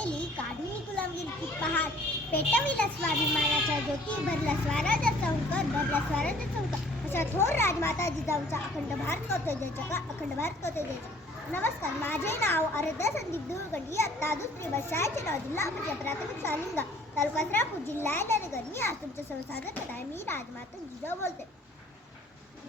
गेली काढून गुलामगिरीची पहाट पेटविला स्वाभिमानाच्या ज्योती भरला स्वराज्याचा हुंकार भरला स्वराज्याचा हुंकार अशा थोर राजमाता जिजाऊचा अखंड भारत करतोय जयचा अखंड भारत करतोय जयचा. नमस्कार, माझे नाव आराध्या संदीप दुर्गंडी. आता दुसरी शाळेचे नाव जिल्हा परिषद प्राथमिक सालिंगा तालुका श्रापूर जिल्हा नगर. मी आज तुमच्या समोर सादर करत आहे. मी राजमाता जिजाऊ बोलते.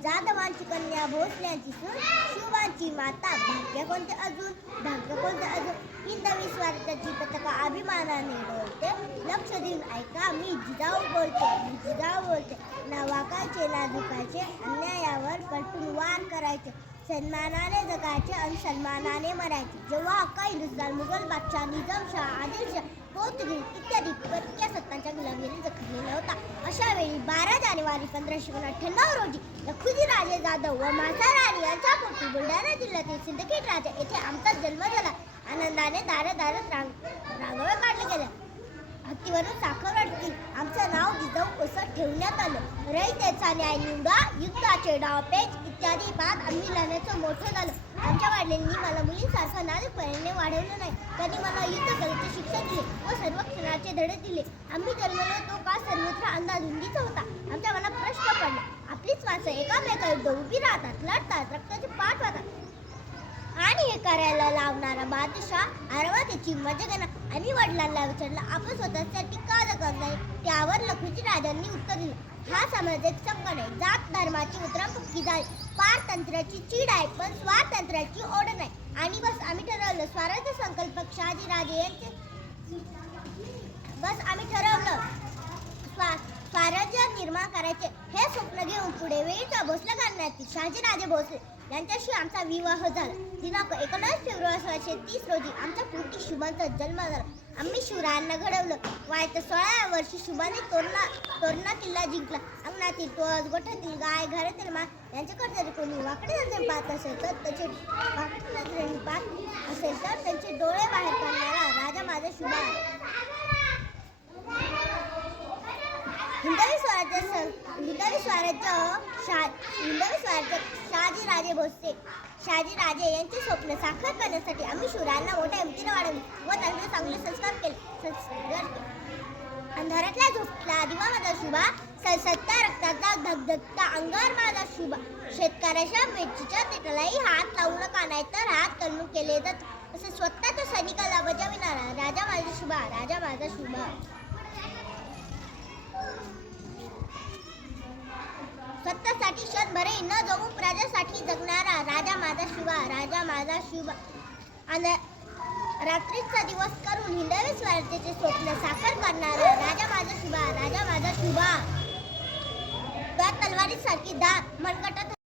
जाधवांची कन्या भोसल्यांची सून शिवांची माता भाग्य कोणते अजून भाग्य कोणते अजून हिंदवी स्वराज्याची पताका अभिमानाने डोलते. लक्ष देऊन ऐका, मी जिजाऊ बोलते. ना वाकायचे ना झुकायचे, अन्यायावर पलटून वार करायचे, सन्मानाने जगायचे आणि सन्मानाने मरायचे. जेव्हा अक्का हिंदुस्थान मुघल बादशाह निजामशाह आदिलशाह पोर्तुगीज इत्यादी परकीय सत्तांच्या गुलामीने जखडलेला होता. अशा वेळी 12 जानेवारी 1598 रोजी लखुजी राजे जाधव व माता राणी यांच्या पोटी बुलढाणा जिल्ह्यातील सिंदखेड राजा येथे आमचा जन्म झाला. आनंदाने दारादारात रांगोळ्या काढले गेल्या. हत्तीवरून साखर अडकील आमचं नाव जिजाऊ असं ठेवण्यात आलं. रयतेचा न्याय निवडा, युद्धाचे डावपेच इत्यादी पाहत आम्ही लहानाचं मोठं झालं. आमच्या वडिलांनी मला मुलींसारखं नाजूकपणाने वाढवलं नाही. त्यांनी मला युद्धकलेचे शिक्षण दिले व सर्व क्षणाचे धडे दिले. आम्ही जन्मलो तो काळ सर्वत्र अंधाधुंदीचा होता. आमच्या मनात प्रश्न पडला, आपलीच माणसं एकामेकाविरुद्ध उभी राहतात, लढतात, रक्ताचे पाठ वाहतात आणि हे करायला लावणारा बादशाह आरवा त्याची मजा. आम्ही वडिलांना विचारलं, आपण स्वतःसाठी का जगत नाही? त्यावर लखुजी राजांनी उत्तर दिलं, हा समाज एक संकट आहे. जात धर्माची उतरापुक्की झाली, पारतंत्र्याची चीड आहे, पण स्वातंत्र्याची ओढ नाही. आणि बस आम्ही ठरवलं स्वराज्य निर्माण करायचे. हे स्वप्न घेऊन पुढे वेळीच्या भोसले घराण्यातील शहाजीराजे भोसले यांच्याशी आमचा विवाह झाला. दिनांक 19 फेब्रुवारी 1630 रोजी आमच्या पोटी शुभांचा जन्म झाला. आम्ही शिवरायांना घडवलं. वयाच्या 16व्या वर्षी शुभाने तोरणा किल्ला जिंकला. अंगणातील तुळस, गोठ्यातील गाय, घरातील माळ यांच्याकडे जरी कोणी वाकडे नजरेने पाहत असेल तर त्यांचे डोळे बाहेर काढणारा राजा माझा शुभा आहे. हिंदवी स्वराज्य शहाजीराजे यांचे स्वप्न साकार करण्यासाठी आम्ही शिवरायांना मोठ्या हिमतीने वाढवले व त्यांचे चांगले संस्कार केले. अंधारातला झोपला दिवा माझा शुभा, सत्ता रक्ताचा धगधगता अंगार माझा शुभा. शेतकऱ्याच्या मिरचीच्या देठालाही हात लावू नका, नाहीतर हात तळून केले जात. असे स्वतःच्या सैनिकाला बजाविणारा राजा माझा शुभा, राजा माझा शुभा. स्वतःसाठी क्षणभरही न जगून प्रजासाठी जगणारा राजा माझा शुभा, राजा माझा शुभा. रात्रीचा दिवस करून हिंदवी स्वराज्याचे स्वप्न साकार करणारा राजा माझा शुभा, राजा माझा शुभा. तलवारीसारखी दात मनगटात